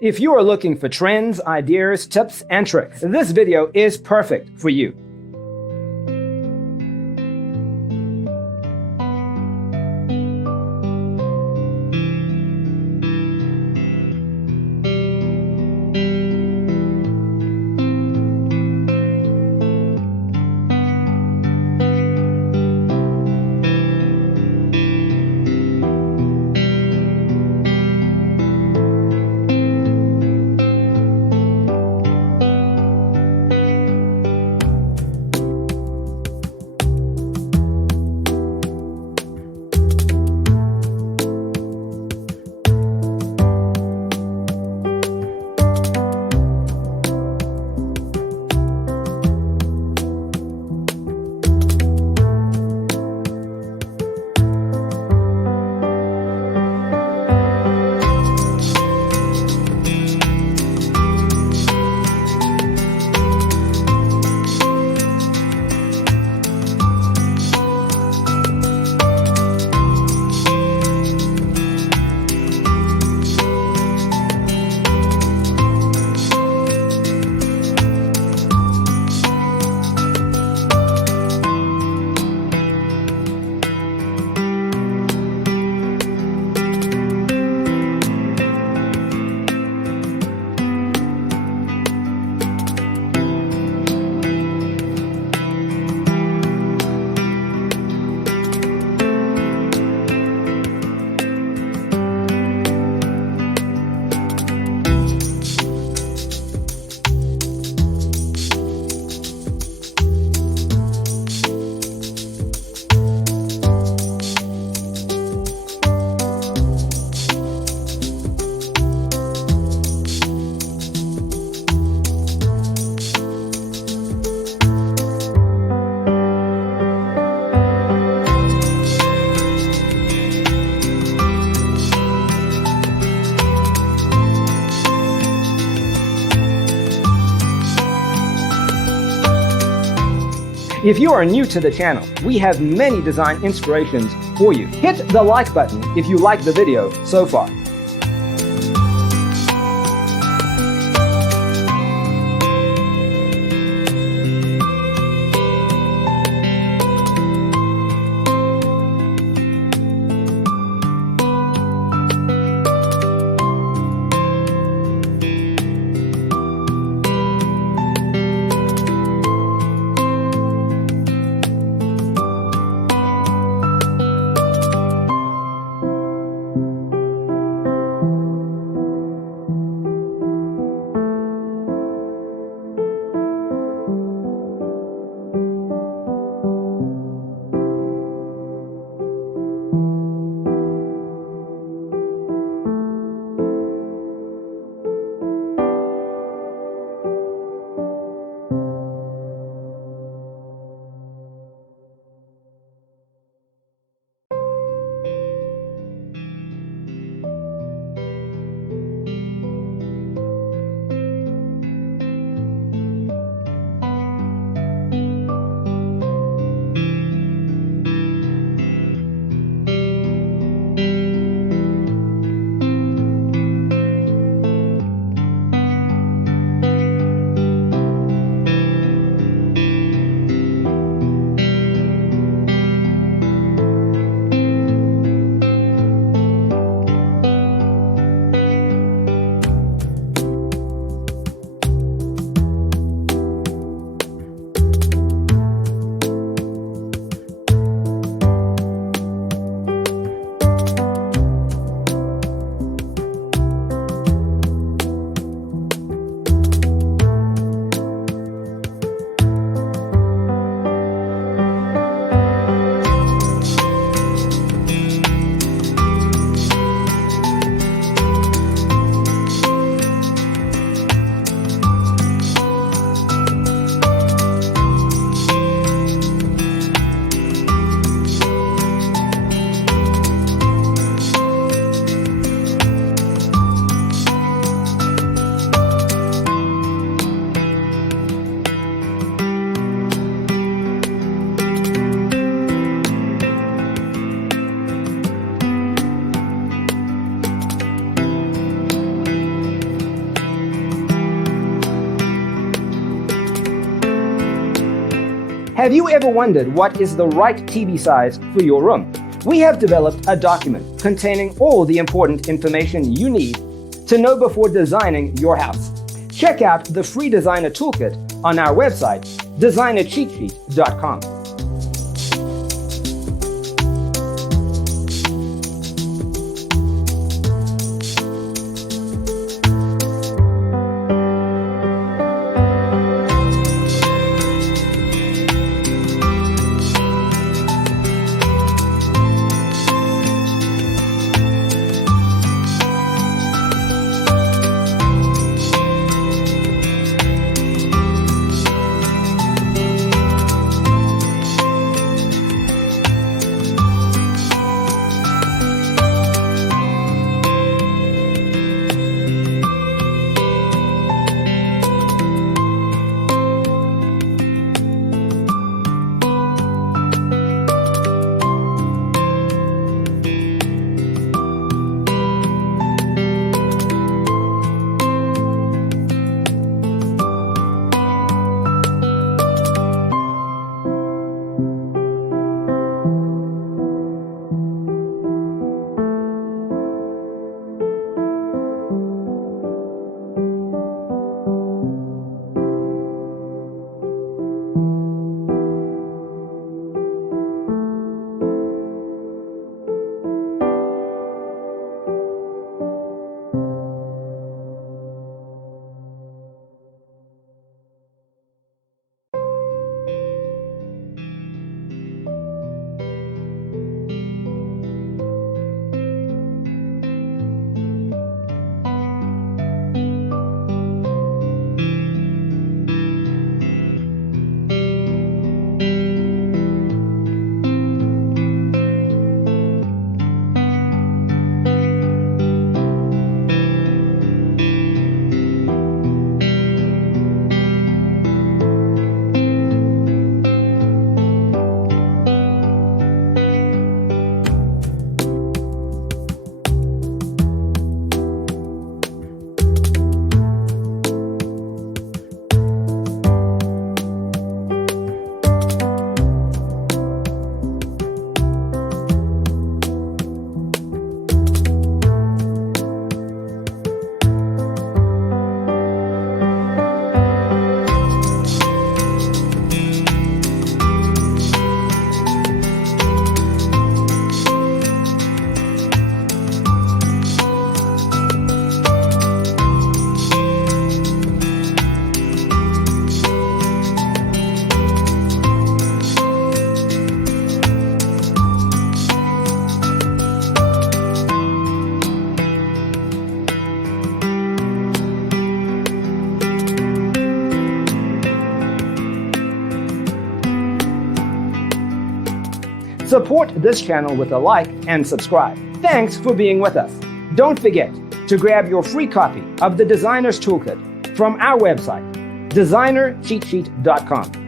If you are looking for trends, ideas, tips, and tricks, this video is perfect for you. If you are new to the channel, we have many design inspirations for you. Hit the like button if you like the video so far. Have you ever wondered what is the right TV size for your room? We have developed a document containing all the important information you need to know before designing your house. Check out the free designer toolkit on our website, designercheatsheet.com. Support this channel with a like and subscribe. Thanks for being with us. Don't forget to grab your free copy of the Designer's Toolkit from our website, designercheatsheet.com.